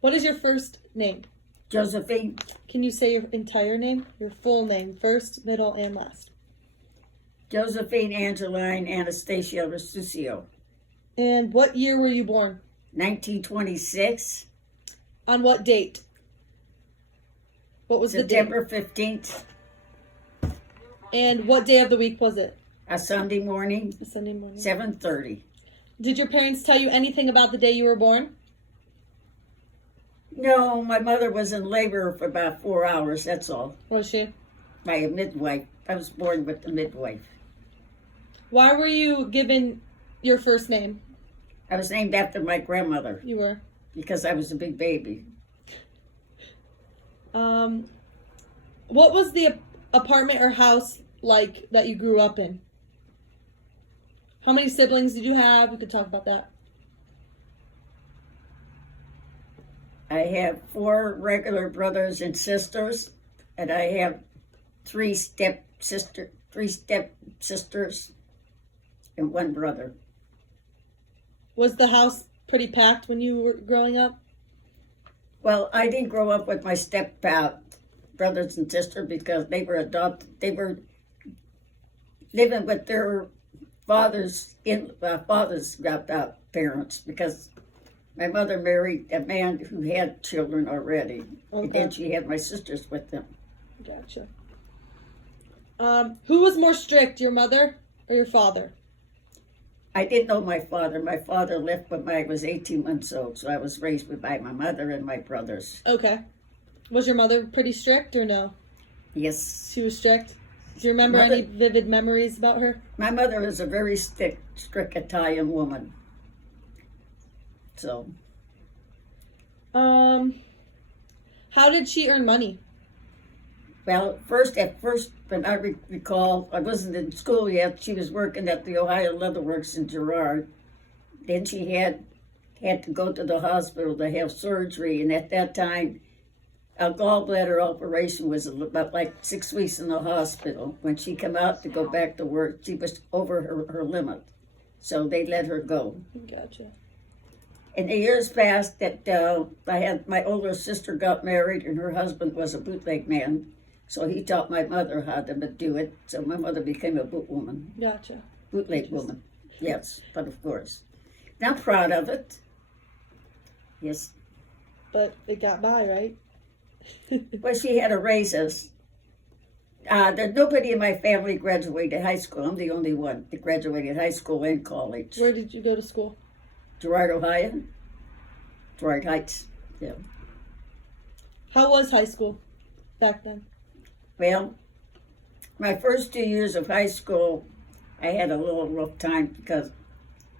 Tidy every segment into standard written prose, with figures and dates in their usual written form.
What is your first name? Josephine. Can you say your entire name? Your full name, first, middle, and last. Josephine Angeline Anastasia Restucio. And what year were you born? 1926. On what date? What was September the date? 15th. And what day of the week was it? A Sunday morning. A Sunday morning. 7:30. Did your parents tell you anything about the day you were born? No, my mother was in labor for about 4 hours, that's all. Was she? By a midwife. I was born with the midwife. Why were you given your first name? I was named after my grandmother You were. because I was a big baby. What was the apartment or house like that you grew up in? How many siblings did you have? We could talk about that. I have 4 regular brothers and sisters, and I have 3 stepsisters and 1 brother. Was the house pretty packed when you were growing up? Well, I didn't grow up with my brothers and sisters because they were adopted. They were living with their father's parents because my mother married a man who had children already. Okay. And then she had my sisters with them. Gotcha. Who was more strict, your mother or your father? I didn't know my father. My father left when I was 18 months old, so I was raised by my mother and my brothers. Okay. Was your mother pretty strict or no? Yes. She was strict? Do you remember any vivid memories about her? My mother was a very strict Italian woman. So. How did she earn money? Well, at first, when I recall, I wasn't in school yet. She was working at the Ohio Leather Works in Girard. Then she had to go to the hospital to have surgery, and at that time, a gallbladder operation was about like 6 weeks in the hospital. When she came out to go back to work, she was over her limit, so they let her go. Gotcha. In the years past, that I had my older sister got married, and her husband was a bootleg man. So he taught my mother how to do it. So my mother became a boot woman. Gotcha. Bootleg woman. Yes, but of course. And I'm proud of it. Yes. But it got by, right? Well, she had to raise us. There's nobody in my family graduated high school. I'm the only one that graduated high school and college. Where did you go to school? Girard, Ohio. Girard Heights. Yeah. How was high school back then? Well, my first 2 years of high school, I had a little rough time because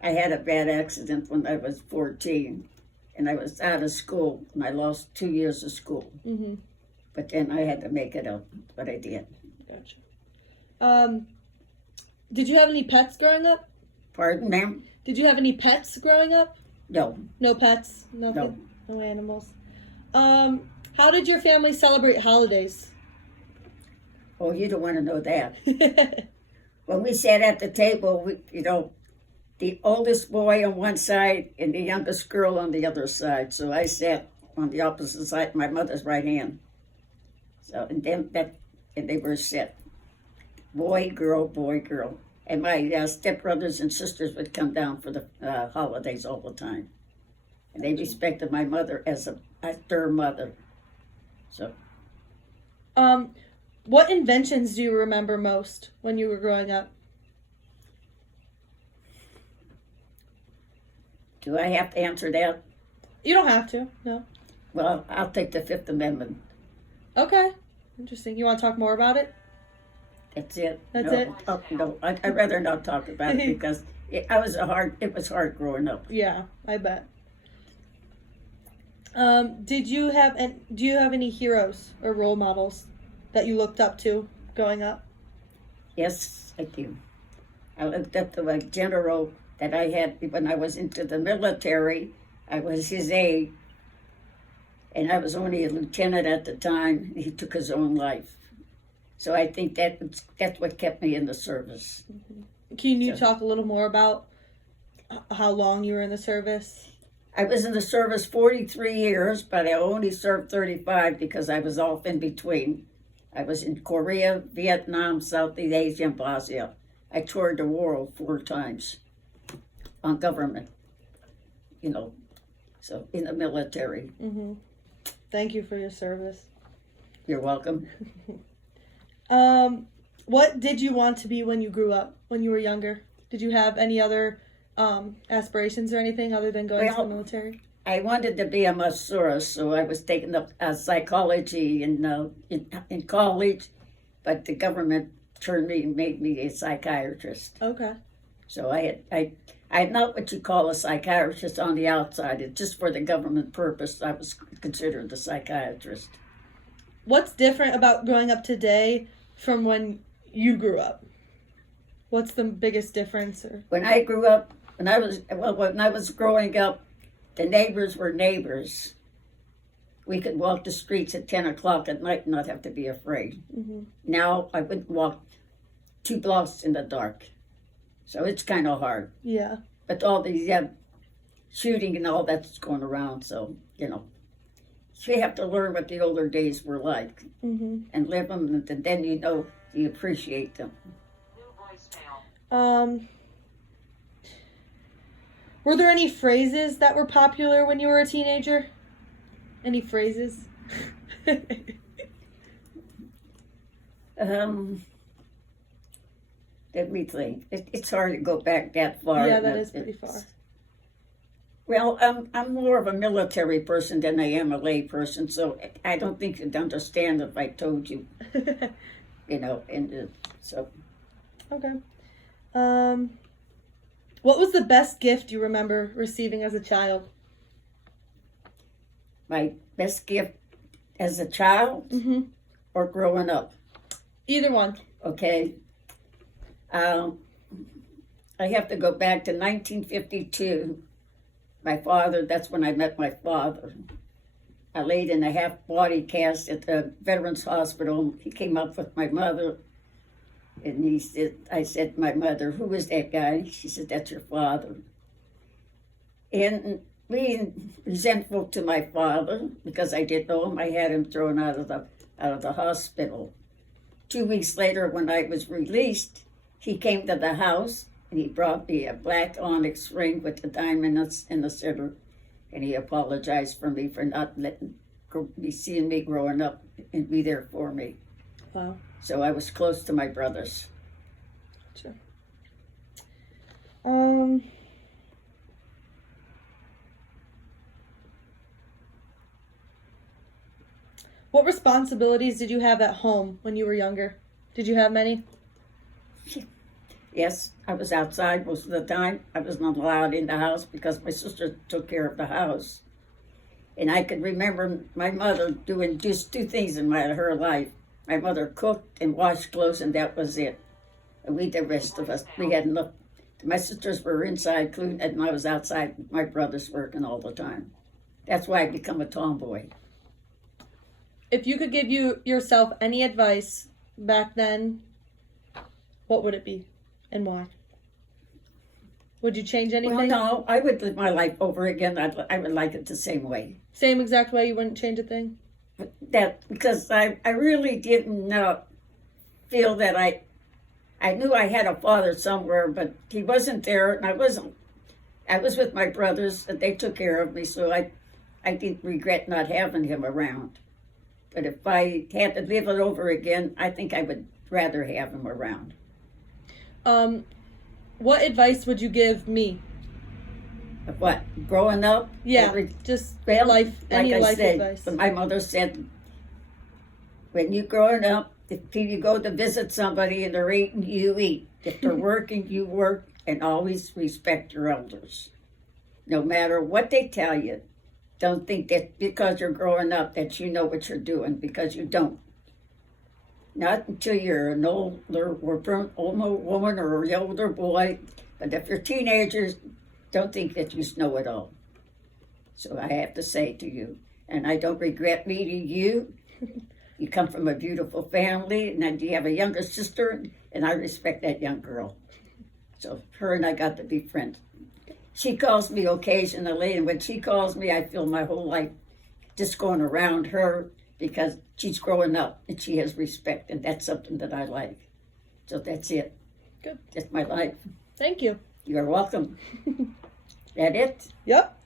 I had a bad accident when I was 14, and I was out of school, and I lost 2 years of school. Mm-hmm. But then I had to make it up, but I did. Gotcha. Did you have any pets growing up? Pardon, ma'am? Did you have any pets growing up? No. No pets? Nothing? No animals? How did your family celebrate holidays? Oh, you don't want to know that. When we sat at the table, the oldest boy on one side and the youngest girl on the other side. So I sat on the opposite side, my mother's right hand. So and they were set. Boy, girl. And my stepbrothers and sisters would come down for the holidays all the time. And they respected my mother as their mother. So. What inventions do you remember most when you were growing up? Do I have to answer that? You don't have to, no. Well, I'll take the Fifth Amendment. Okay. Interesting. You want to talk more about it? That's it. That's no, it? Oh, no, I'd rather not talk about it because it was hard growing up. Yeah, I bet. Do you have any heroes or role models that you looked up to growing up? Yes, I do. I looked up to a general that I had when I was into the military. I was his aide, and I was only a lieutenant at the time. He took his own life. So I think that's what kept me in the service. Mm-hmm. Can you talk a little more about how long you were in the service? I was in the service 43 years, but I only served 35 because I was off in between. I was in Korea, Vietnam, Southeast Asia, and Bosnia. I toured the world 4 times on government, so in the military. Mm-hmm. Thank you for your service. You're welcome. What did you want to be when you grew up, when you were younger? Did you have any other aspirations or anything other than going to the military? I wanted to be a masseur, so I was taking up psychology in college, but the government made me a psychiatrist. Okay. So I'm not what you call a psychiatrist on the outside. It's just for the government purpose. I was considered a psychiatrist. What's different about growing up today from when you grew up? What's the biggest difference? When I grew up, when I was growing up, the neighbors were neighbors. We could walk the streets at 10 o'clock at night and not have to be afraid. Mm-hmm. Now I wouldn't walk 2 blocks in the dark. So it's kind of hard. Yeah. But all these shooting and all that's going around, so, you have to learn what the older days were like and live them, and then you appreciate them. Were there any phrases that were popular when you were a teenager? Any phrases? Let me think. It's hard to go back that far. Yeah, that is pretty far. Well, I'm more of a military person than I am a lay person, so I don't think you'd understand if I told you, so. Okay. What was the best gift you remember receiving as a child? My best gift as a child or growing up? Either one. Okay. I have to go back to 1952. My father, that's when I met my father. I laid in a half-body cast at the Veterans Hospital. He came up with my mother, and I said to my mother, "Who is that guy?" She said, "That's your father." And being resentful to my father, because I didn't know him, I had him thrown out of the hospital. 2 weeks later, when I was released, he came to the house, and he brought me a black onyx ring with the diamonds in the center, and he apologized for me for not seeing me growing up and be there for me. Wow. So I was close to my brothers. Gotcha. What responsibilities did you have at home when you were younger? Did you have many? Yes, I was outside most of the time. I was not allowed in the house because my sister took care of the house. And I could remember my mother doing just 2 things in her life. My mother cooked and washed clothes, and that was it. And the rest of us, we had enough. My sisters were inside, and I was outside. My brothers working all the time. That's why I become a tomboy. If you could give yourself any advice back then, what would it be and why? Would you change anything? Well, no, I would live my life over again. I would like it the same way. Same exact way, you wouldn't change a thing? Because I really didn't feel that I knew I had a father somewhere, but he wasn't there, and I was with my brothers, and they took care of me, so I didn't regret not having him around. But if I had to live it over again, I think I would rather have him around. What advice would you give me? What, growing up? Yeah, just well, life, any like I life said, advice. my mother said, when you're growing up, if you go to visit somebody and they're eating, you eat. If they're working, you work, and always respect your elders. No matter what they tell you, don't think that because you're growing up that you know what you're doing, because you don't. Not until you're an older woman or an older boy. But if you're teenagers, don't think that you know it all. So I have to say to you, and I don't regret meeting you. You come from a beautiful family, and then you have a younger sister, and I respect that young girl. So her and I got to be friends. She calls me occasionally, and when she calls me, I feel my whole life just going around her because she's growing up and she has respect, and that's something that I like. So that's it. Good. That's my life. Thank you. You're welcome. That it? Yep.